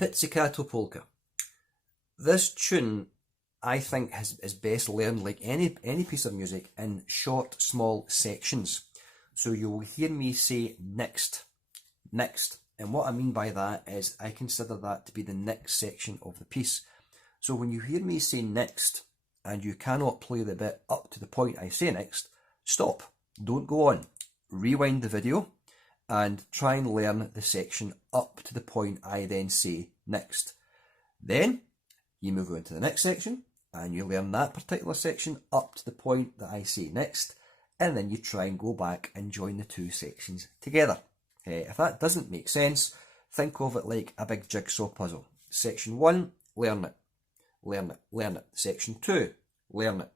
Pizzicato Polka. This tune, I think, is best learned like any piece of music in short, small sections. So you will hear me say next, next. And what I mean by that is I consider that to be the next section of the piece. So when you hear me say next, and you cannot play the bit up to the point I say next, stop, don't go on. Rewind the video and try and learn the section up to the point I then say next. Then you move on to the next section and you learn that particular section up to the point that I say next, and then you try and go back and join the two sections together. If that doesn't make sense, think of it like a big jigsaw puzzle. Section 1, learn it, learn it, learn it. Section 2, learn it.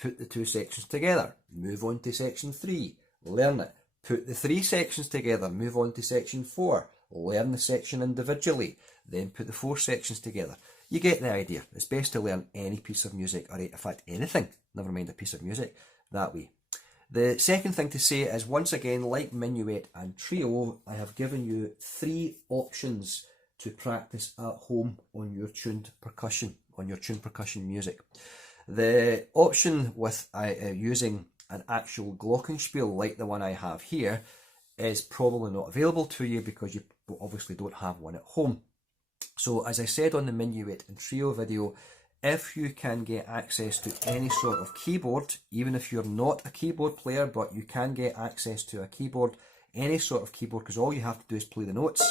Put the two sections together, move on to section 3, learn it. Put the 3 sections together, move on to section 4, learn the section individually, then put the 4 sections together. You get the idea. It's best to learn any piece of music, or in fact anything, never mind a piece of music, that way. The second thing to say is, once again, like minuet and trio, I have given you 3 options to practice at home on your tuned percussion, on your tuned percussion music. The option with using an actual glockenspiel like the one I have here is probably not available to you because you obviously don't have one at home. So as I said on the minuet and trio video, if you can get access to any sort of keyboard, even if you're not a keyboard player, but you can get access to a keyboard, any sort of keyboard, because all you have to do is play the notes.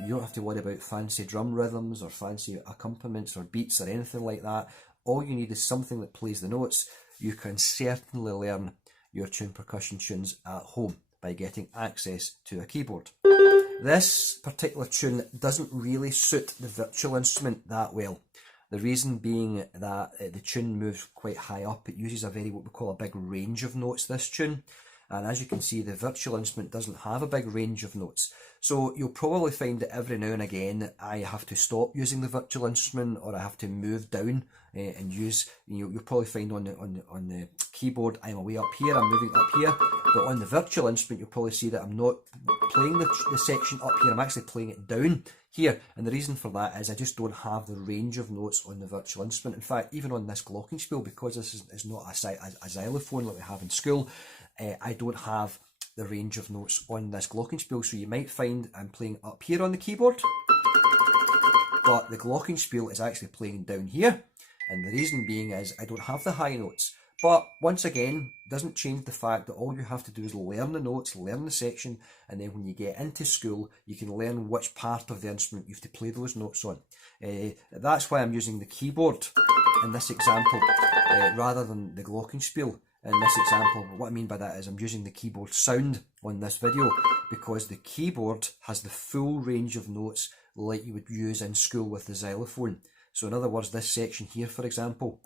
You don't have to worry about fancy drum rhythms or fancy accompaniments or beats or anything like that. All you need is something that plays the notes. You can certainly learn your tuned percussion tunes at home by getting access to a keyboard. This particular tune doesn't really suit the virtual instrument that well. The reason being that the tune moves quite high up. It uses a what we call a big range of notes, this tune. And as you can see, the virtual instrument doesn't have a big range of notes. So you'll probably find that every now and again I have to stop using the virtual instrument, or I have to move down and use, you'll probably find on the keyboard I'm way up here, I'm moving up here, but on the virtual instrument you'll probably see that I'm not playing the section up here, I'm actually playing it down here, and the reason for that is I just don't have the range of notes on the virtual instrument. In fact, even on this glockenspiel, because this is not a xylophone like we have in school, I don't have the range of notes on this glockenspiel, so you might find I'm playing up here on the keyboard, but the glockenspiel is actually playing down here, and the reason being is I don't have the high notes. But once again, doesn't change the fact that all you have to do is learn the notes, learn the section, and then when you get into school, you can learn which part of the instrument you have to play those notes on. That's why I'm using the keyboard in this example, rather than the glockenspiel. In this example, what I mean by that is I'm using the keyboard sound on this video because the keyboard has the full range of notes like you would use in school with the xylophone. So in other words, this section here, for example,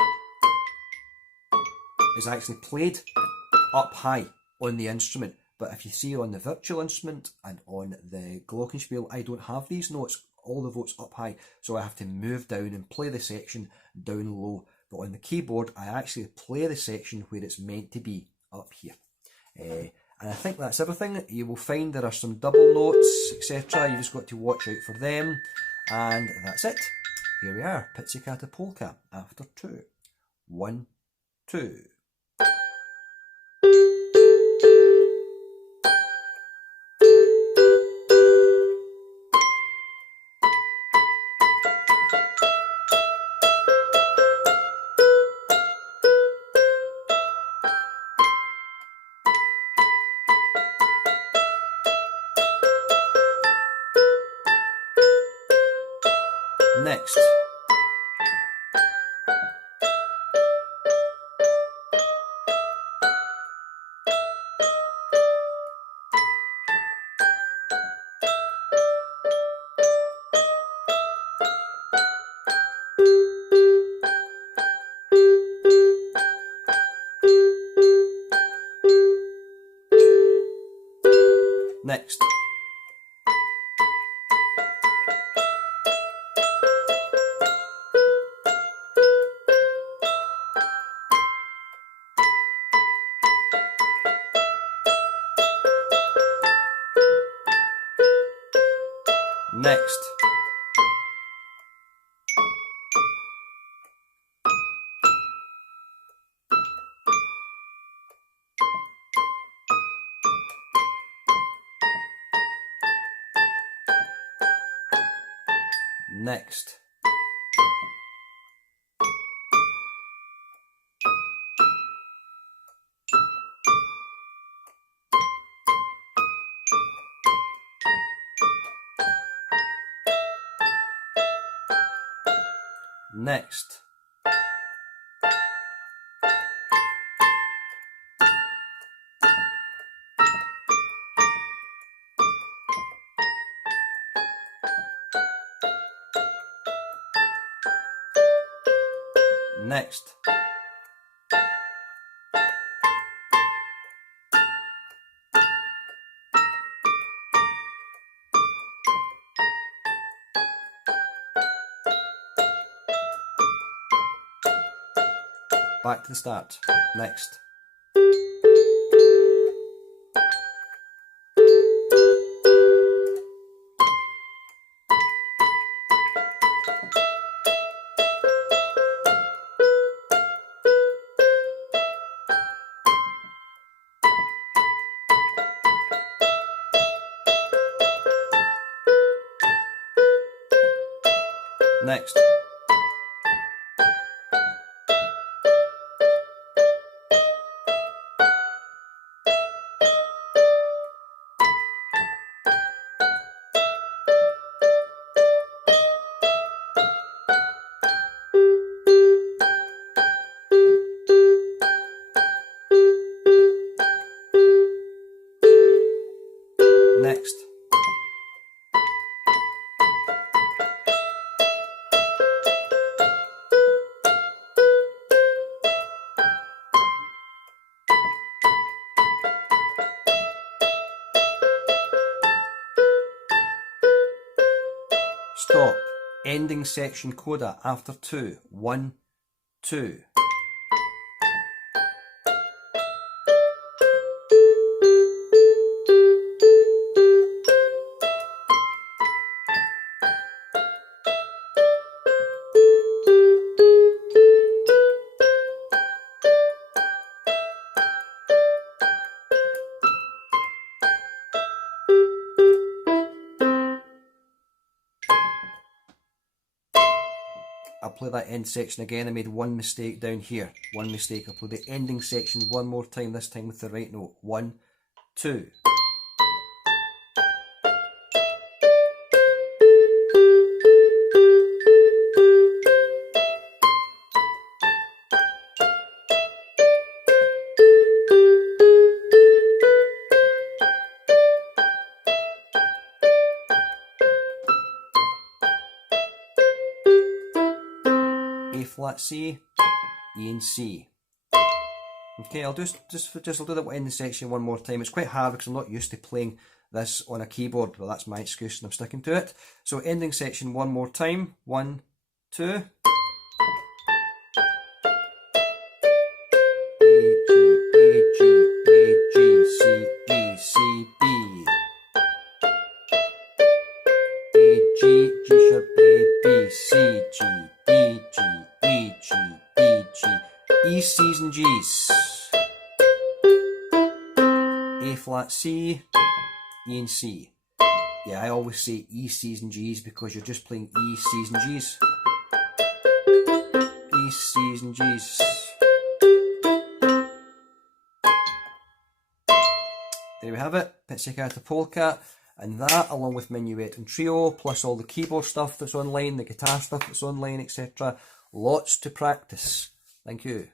is actually played up high on the instrument. But if you see on the virtual instrument and on the glockenspiel, I don't have these notes, all the notes up high, so I have to move down and play the section down low. But on the keyboard, I actually play the section where it's meant to be, up here. And I think that's everything. You will find there are some double notes, etc. You just got to watch out for them. And that's it. Here we are, Pizzicato Polka after 2. 1, 2. Next. Next. Next. Next. Next. Next. Back to the start. Next. Next. Next. Stop. Ending section coda after 2. 1, 2. I'll play that end section again. I made one mistake down here. One mistake. I'll play the ending section one more time, this time with the right note. 1, 2. A flat C, E and C. Okay, I'll do that end section one more time. It's quite hard because I'm not used to playing this on a keyboard, but that's my excuse and I'm sticking to it. So ending section one more time. 1, 2. E, C's and G's. A flat C, E and C. Yeah, I always say E, C's and G's because you're just playing E, C's and G's. E, C's and G's. There we have it, Pizzicato Polka. And that, along with Minuet and Trio, plus all the keyboard stuff that's online, the guitar stuff that's online, etc. Lots to practice. Thank you.